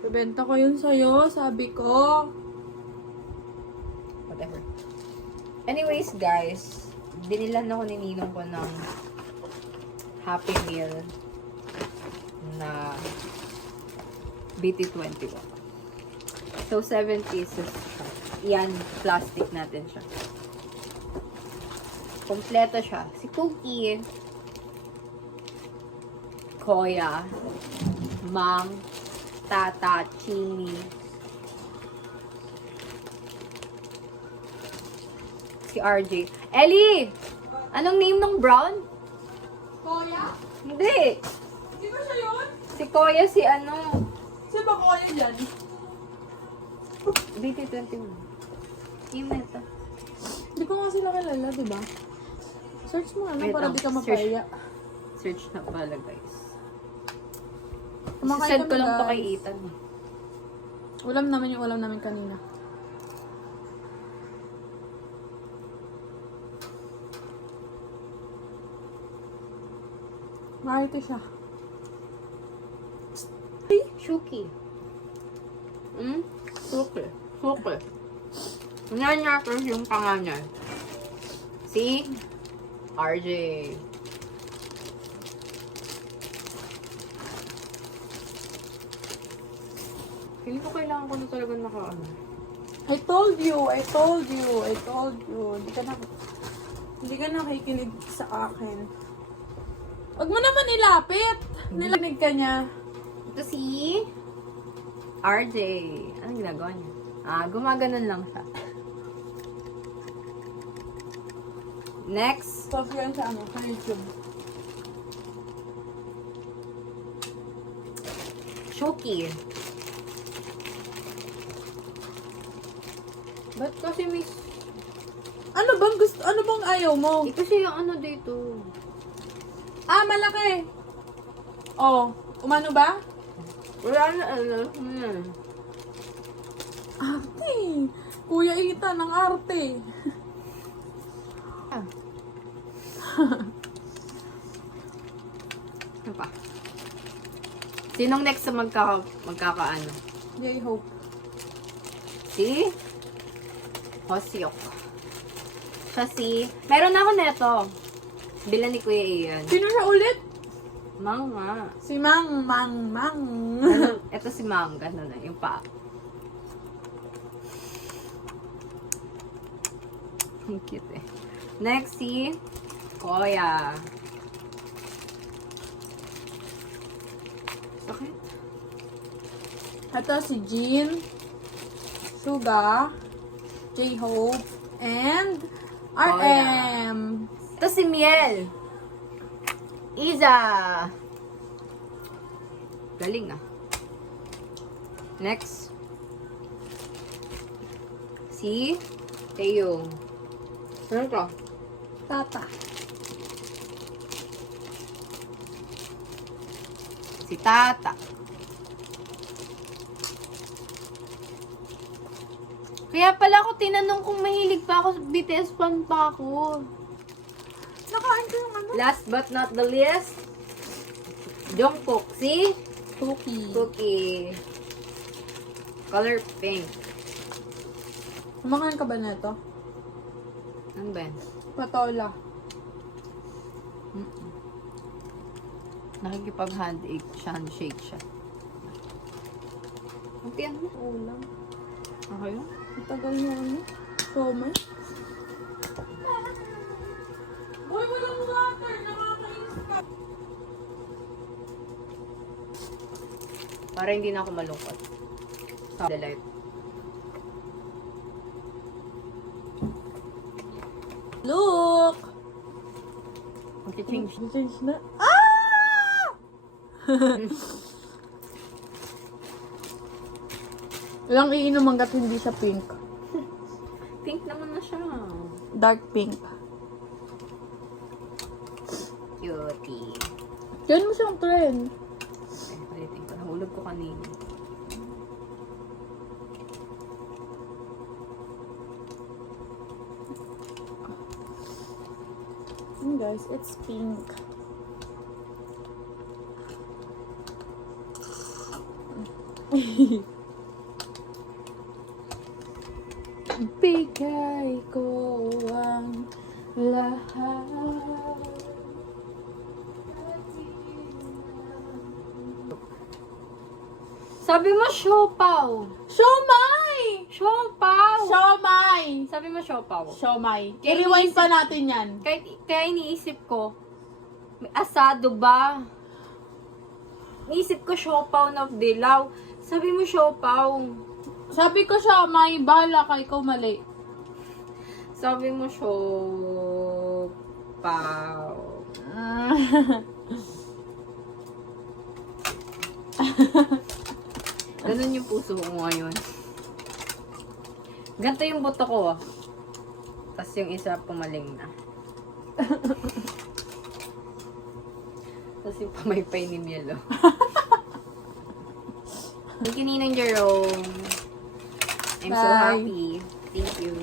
Bebenta ko yun sa'yo, sabi ko. Whatever. Anyways, guys, binilan ako ni Ninong ko ng Happy Meal na BT21. So, 7 pieces siya. Yan, plastic natin siya. Kompleto siya. Si Cookie, Koya, Mang, Tata, Chini, si RJ. Ellie! Anong name ng brown? Koya? Hindi! Di ba siya yun? Si Koya, si ano? Saan ba Koya dyan? BT21. Yung neta. Hindi ko nga sila kilala, di ba? Search mo ano Wait para lang. di ka mapaya. Search na pala, guys. Kumakain Send ko kami, lang to guys. kay Ethan. Ulam namin yung ulam namin kanina. Ito siya. Shuki. Shuki. Shuki. Yan natin yung pangalan. Si RJ. Feeling ko kailangan ko na talaga naka-ano. I told you, I told you, I told you. Hindi ka nakikinig sa akin. Huwag mo naman ilapit. Nilanig ka niya. Ito si RJ. Anong ginagawa niya? Gumaganon lang siya. Next. Tapos yan sa ano, sa YouTube. Shuki. Ba't kasi may... Ano bang gusto, ano bang ayaw mo? Ito siya yung ano dito. Malaki. Oh, umano ba? Wala na ano. Arte. Kuya Ethan, ang arte. Ano pa? Sinong next sa magkakaano? J-Hope. Si Hosyok. Siya si... Meron ako neto. Bilan ni Kuya Ian. Sino siya ulit? Mang nga. Si Mang. Ano, ito si Mang. Gano'n na. Yung pa. Ang cute eh. Next si Koya. Sakit. Ito si Jean, Suga, J-Hope, and RM. Ito si Miel. Iza. Galing ah. Next. Si Teo. Ano to? Tata. Si Tata. Kaya pala ako tinanong kung mahilig pa ako, BTS fan pa ako. Nakain ko yung ano? Last but not the least, Jungkook. Si Cookie. Cookie. Color pink. Kumakain ka ba na ito? Ano ba yan? Patola. Handshake siya. Ang tiyan mo. Ulam. Okay yun? Ang tagal mo ano? Somay. Boy, walang water. Nakakainis ka. Para hindi na ako malungkot. Delight. Look! Mag-change. Change na. Ah! Walang iinom hanggat hindi siya pink. Pink naman na siya. Dark pink. Cutie. Diyan mo siyang trend. Ulitin ko. Nahulog ko kanina. Guys, it's pink. Bigay ko ang lahat. Sabi mo, siopaw. Siomay! Siopaw. Siomay! Sabi mo, siopaw. Siomay. Kaya I-rewind iniisip- pa natin yan. Kaya iniisip ko, may asado ba? Iniisip ko, siopaw na dilaw. Sabi mo, siopaw. Sabi ko siomay, bahala ka, ikaw mali. Sabi mo, siopaw. Ganun yung puso ko ngayon. Ganito yung buto ko, ah. Tapos yung isa pumaling na. Tapos yung pamaypay ni Mielo. Thank you, Ninang Jerome. I'm so Bye. happy. Thank you.